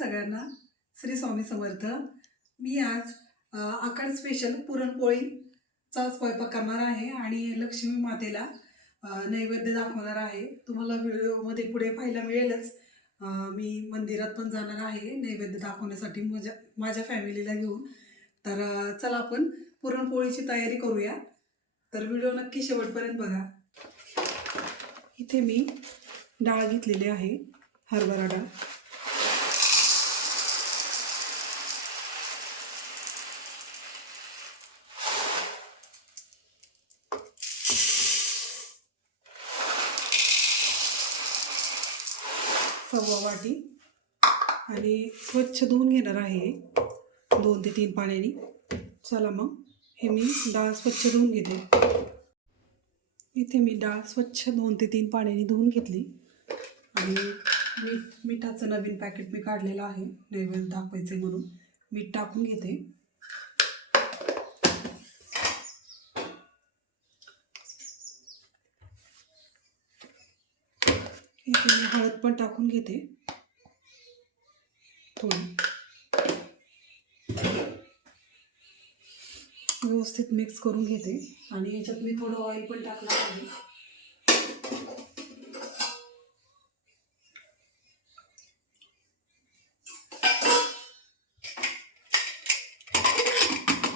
सगळ्यांना. श्री स्वामी समर्थ. मी आज आखाड स्पेशल पुरणपोळीचा स्वयंपाक करणार आहे आणि लक्ष्मी मातेला नैवेद्य दाखवणार आहे. तुम्हाला व्हिडिओमध्ये पुढे पाहायला मिळेलच. मी मंदिरात पण जाणार आहे नैवेद्य दाखवण्यासाठी माझ्या फॅमिलीला घेऊन. तर चला आपण पुरणपोळीची तयारी करूया. तर व्हिडिओ नक्की शेवटपर्यंत बघा. इथे मी डाळ घेतलेली आहे, हरभरा डाळ. सव्वा वाटी आणि स्वच्छ धुवून घेणार आहे 2 ते 3 पाण्याने. चला मग हे मी डाळ स्वच्छ धुवून घेते. इथे मी डाळ स्वच्छ 2 ते 3 पाण्याने धुवून घेतली आणि मिठाचं नवीन पॅकेट मी काढलेलं आहे नैवेद्य दाखवायचे म्हणून. मीठ टाकून घेते. इथे मी हळद पण टाकून घेते थोडी. व्यवस्थित मिक्स करून घेते आणि याच्यात मी थोडं ऑइल पण टाकणार आहे.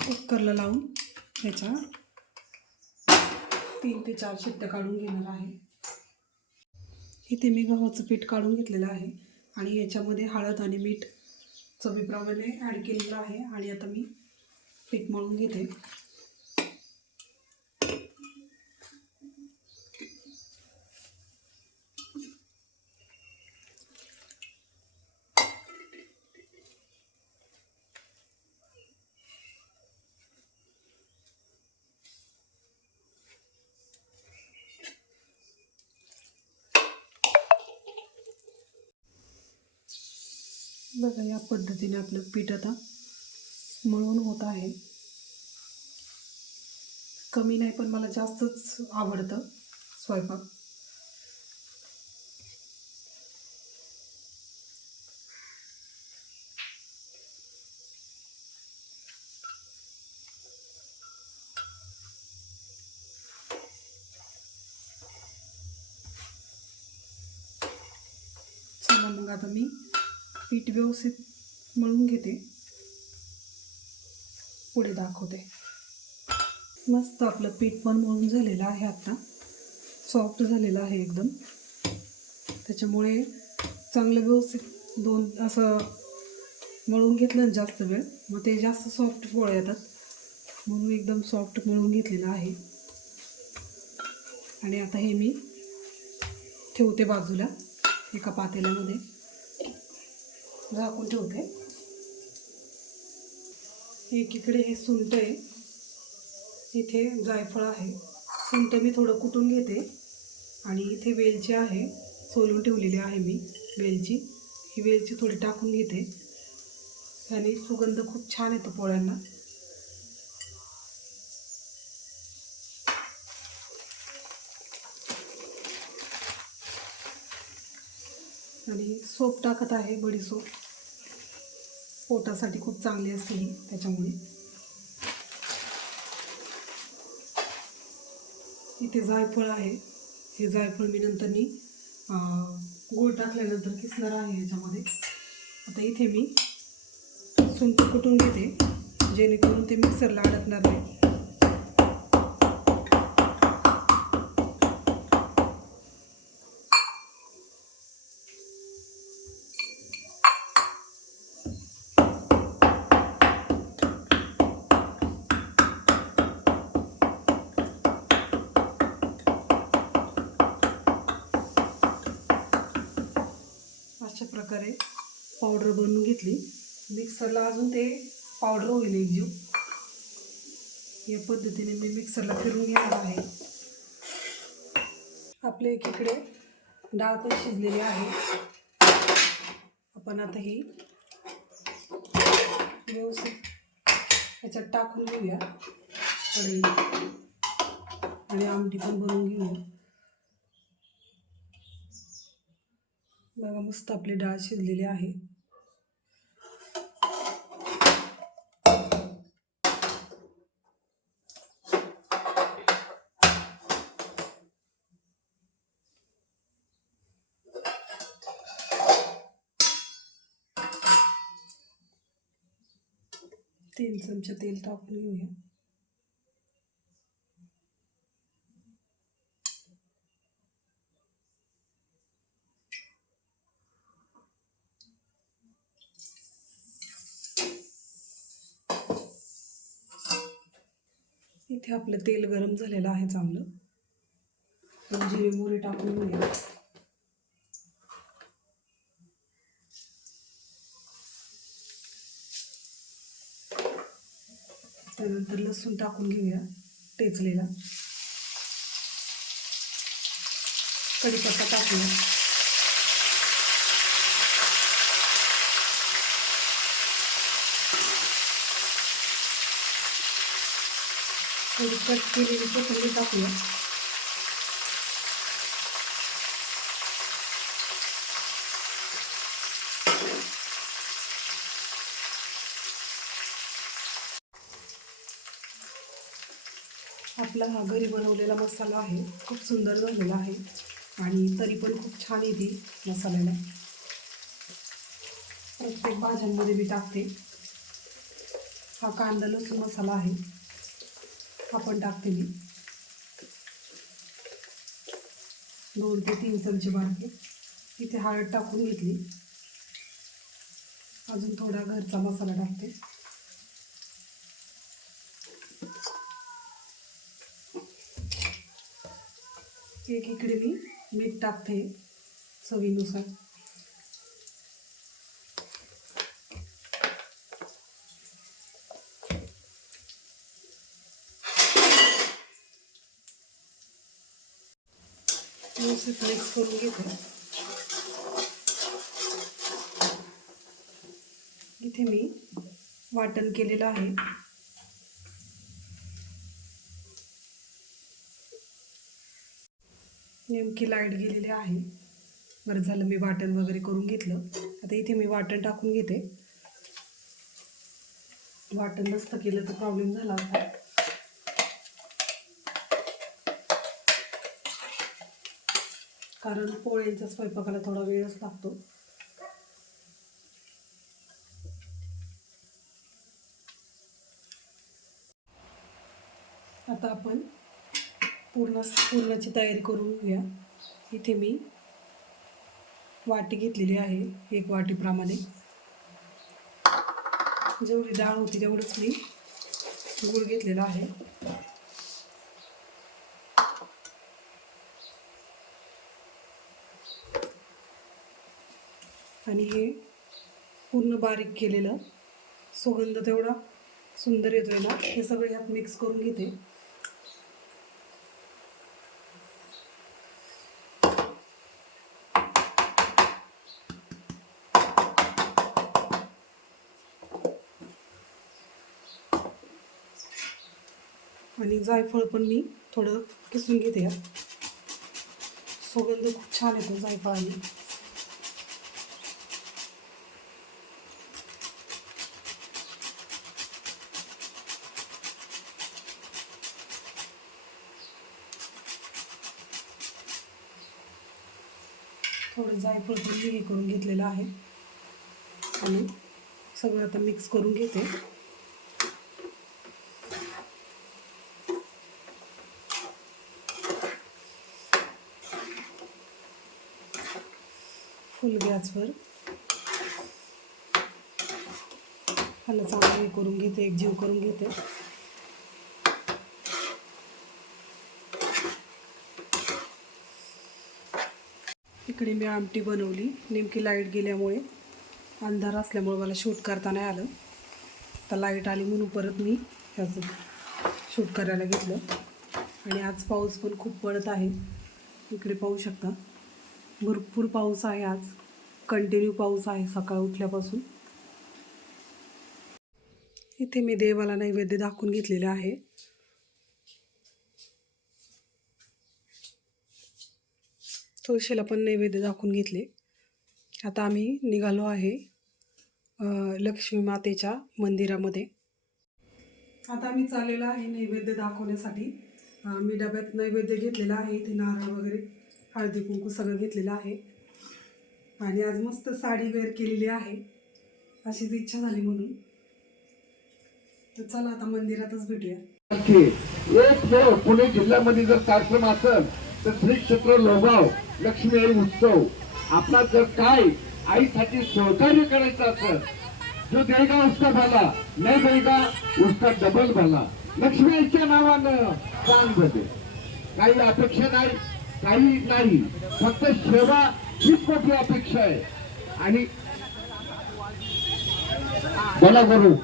कुकरला लावून ह्याच्या 3 ते 4 शिट्ट्या काढून घेणार आहे. इथे मी गव्हाचं पीठ काढून घेतलेलं आहे आणि याच्यामध्ये हळद आणि मीठ चवीप्रमाणे ॲड केलेलं आहे. आणि आता मी पीठ मळून घेते. बघा, या पद्धतीने आपलं पीठ आता मळून होत आहे. कमी नाही, पण मला जास्तच आवडतं स्वयंपाक. चला मग आता मी पीठ व्यवस्थित मळून घेते, पुढे दाखवते. मस्त आपलं पीठ पण मळून झालेलं आहे. आता सॉफ्ट झालेलं आहे एकदम. त्याच्यामुळे चांगलं व्यवस्थित असं मळून घेतलं जास्त वेळ, मग ते जास्त सॉफ्ट पोळ्या येतात. म्हणून एकदम सॉफ्ट मळून घेतलेलं आहे. आणि आता हे मी ठेवते बाजूला एका पातेल्यामध्ये, झाकून ठेवते. एकीकडे हे सुंठ आहे, इथे जायफळ आहे. सुंठ मी थोडं कुटून घेते आणि इथे वेलची आहे, सोलून ठेवलेली आहे मी वेलची. ही वेलची थोडी टाकून घेते. त्याने सुगंध खूप छान येतो पोळ्यांना. आणि सोप टाकत आहे, बडीसोप. पोटासाठी खूप चांगली असते ही, त्याच्यामुळे. इथे जायफळ आहे. हे जायफळ मी नंतरनी गूळ टाकल्यानंतर किसणार आहे ह्याच्यामध्ये. आता इथे मी सुंठ कुटून घेते, जेणेकरून ते मिक्सरला अडकणार नाही. अशा प्रकारे पावडर बनवून घेतली. मिक्सरला अजून ते पावडर होईल एकजीव. या पद्धतीने मी मिक्सरला फिरून घेणार आहे. आपल्या एकीकडे डाळ पण शिजलेली आहे. आपण आता ही व्यवस्थित ह्याच्यात टाकून घेऊया कढई आणि आमटी पण बनवून घेऊया. बघा, मस्त आपली डाळ शिजलेली आहे. 3 चमचे तेल टाकून घेऊया. इथे आपलं तेल गरम झालेलं आहे चांगलं. जिरे मोहरी टाकून घेऊया. त्यानंतर लसूण टाकून घेऊया टेचलेला. कढीपत्ता टाकूया. थोडी कट केलेली कोथिंबीर टाकूया. आपला हा घरी बनवलेला मसाला आहे, खूप सुंदर झालेला आहे आणि तरी पण खूप छान येते मसाल्याला. प्रत्येक भाज्यांमध्ये मी टाकते. हा कांदा लसूण मसाला आहे, हा पण टाकते मी. 2 ते 3 चमचे बारके. इथे हळद टाकून घेतली. अजून थोडा घरचा मसाला टाकते. इकडे मी मीठ टाकते चवीनुसार. व्यवस्थित मिक्स करून घेते. इथे मी वाटण केलेलं आहे. नेमकी लाईट गेलेली आहे. बरं झालं मी वाटण वगैरे करून घेतलं. आता इथे मी वाटण टाकून घेते. वाटण नसतं केलं तर प्रॉब्लेम झाला होता. कारण पोळ्यांच्या स्वयंपाकाला थोडा वेळच लागतो. आता आपण पुरणाची तयारी करून घेऊया. इथे मी वाटी घेतलेली आहे, 1 वाटीप्रमाणे. जेवढी डाळ होती तेवढंच मी गूळ घेतलेला आहे. आणि हे पूर्ण बारीक केलेलं, सुगंध तेवढा सुंदर येतोय ना, हे सगळे यात मिक्स करून घेते. आणि जायफळ पण मी थोडं किसून घेते यात. सुगंध खूप छान येतो जायफळाने. थोडं जायफळ पण मी हे करून घेतलेलं आहे. आणि सगळं आता मिक्स करून घेते. फुल गॅसवर ह्याला चांगलं हे करून घेते, एकजीव करून घेते. इकडे मी आमटी बनवली. नेमकी लाईट गेल्यामुळे, अंधार असल्यामुळे मला शूट करता नाही आलं. तर लाईट आली म्हणून परत मी ह्याचं शूट करायला घेतलं. आणि आज पाऊस पण खूप पडत आहे. इकडे पाहू शकता, भरपूर पाऊस आहे आज. कंटिन्यू पाऊस आहे सकाळ उठल्यापासून. इथे मी देवाला नैवेद्य दाखवून घेतलेले आहे. तुळशीला पण नैवेद्य दाखवून घेतले. आता आम्ही निघालो आहे लक्ष्मी मातेच्या मंदिरामध्ये. आता आम्ही चाललेलो आहे नैवेद्य दाखवण्यासाठी. मी डब्यात नैवेद्य घेतलेला आहे. इथे नारळ वगैरे, हळदी कुंकू सगळं घेतलेलं आहे. आणि आज मस्त साडी वेअर केलेली आहे, अशीच इच्छा झाली म्हणून. तर चला आता मंदिरातच भेटूया. एक वेळ पुणे जिल्ह्यामध्ये जर कार्यक्रम असेल तर श्री क्षेत्र लोहगाव लक्ष्मी आई उत्सव. आपला जर काय आईसाठी सहकार्य करायचं असेल, जो देगा उसका भला, नाही देगा उसका डबल भला. लक्ष्मी आईच्या नावानं काम भले. काही अपेक्षा नाही, काही नाही, फक्त सेवा हीच मोठी अपेक्षा आहे. आणि बोला गुरु.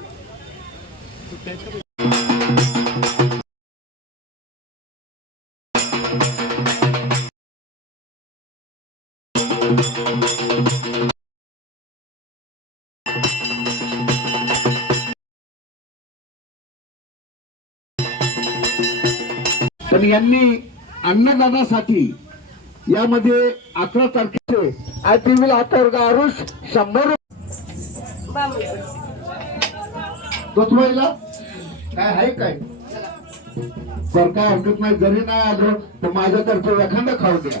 पण यांनी अन्नदानासाठी यामध्ये 11 तारखेचे IPL हातावर आरुष 100 दोतवायला काय आहे काय जर काय हरकत नाही. जरी नाही आलो तर माझ्यातर्फे एखादं खाऊ द्या.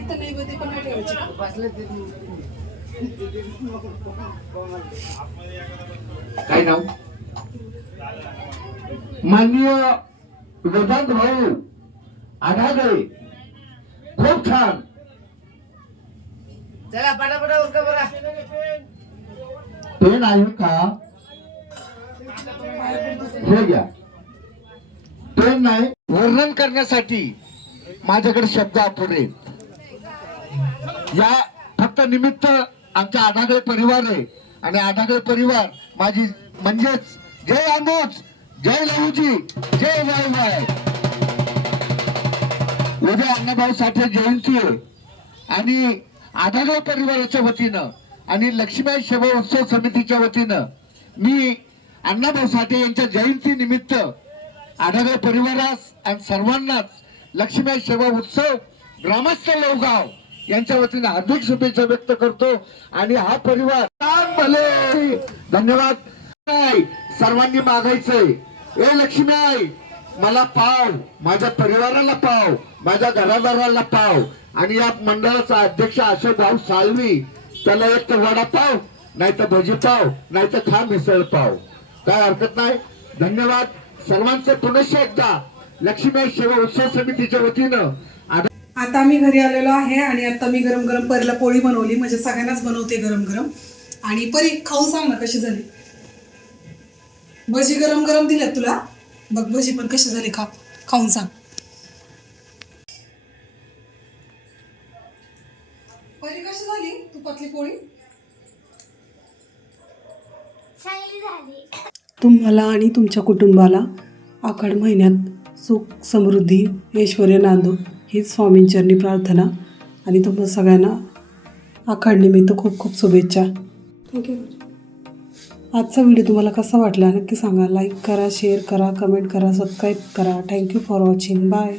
इथं नैवेद्य पण नाही ठेवायचे का? काय नाव माननीय वेदांत भाऊ आढाळे. खूप छान. चला पटापटा उरका बघा. पेन आहे का? हे घ्या. पेन नाही. वर्णन करण्यासाठी माझ्याकडे शब्द अपुरे. या फक्त निमित्त आमचा आढाळे परिवार आहे आणि आढाळे परिवार माझी म्हणजेच जय अनुज, जय लहूजी, जय वाय. उद्या अण्णाभाऊ साठे जयंती आहे आणि आढाळे परिवाराच्या वतीनं आणि लक्ष्मीबाई सेवा उत्सव समितीच्या वतीनं मी अण्णाभाऊ साठे यांच्या जयंती निमित्त आढाळे परिवारास आणि सर्वांनाच लक्ष्मीबाई सेवा उत्सव ग्रामस्थ लोहगाव यांच्या वतीने हार्दिक शुभेच्छा व्यक्त करतो. आणि हा परिवार भले. धन्यवाद. सर्वांनी मागायचंय, ए लक्ष्मी आई मला पाव, माझ्या परिवाराला पाव, माझ्या घरादाराला पाव. आणि या मंडळाचा अध्यक्ष अशोकभाऊ साळवी, त्याला एक तर वडापाव, नाही तर भजीपाव, नाही तर खा मिसळ पाव. काय हरकत नाही. धन्यवाद सर्वांचे. पुनश्च एकदा लक्ष्मीबाई सेवा उत्सव समितीच्या वतीनं. आता मी घरी आलेलो आहे आणि आता मी गरम गरम परीला पोळी बनवली. म्हणजे सगळ्यांनाच बनवते गरम गरम. आणि परी खाऊन सांग ना कशी झाली. भजी गरम गरम दिल्यात तुला बघ. भजी पण कशी झाली खाऊन सांग. परी कशी झाली तुपातली पोळी? चांगली झाली. तुम्हाला आणि तुमच्या कुटुंबाला आखाड महिन्यात सुख समृद्धी ऐश्वर्य नांदो हीच स्वामींचरणी प्रार्थना. आणि तुम्हाला सगळ्यांना आखाड निमित्त खूप खूप शुभेच्छा. थँक्यू. आजचा व्हिडिओ तुम्हाला कसा वाटला नक्की सांगा. लाईक करा, शेअर करा, कमेंट करा, सबस्क्राईब करा. Thank you for watching. बाय.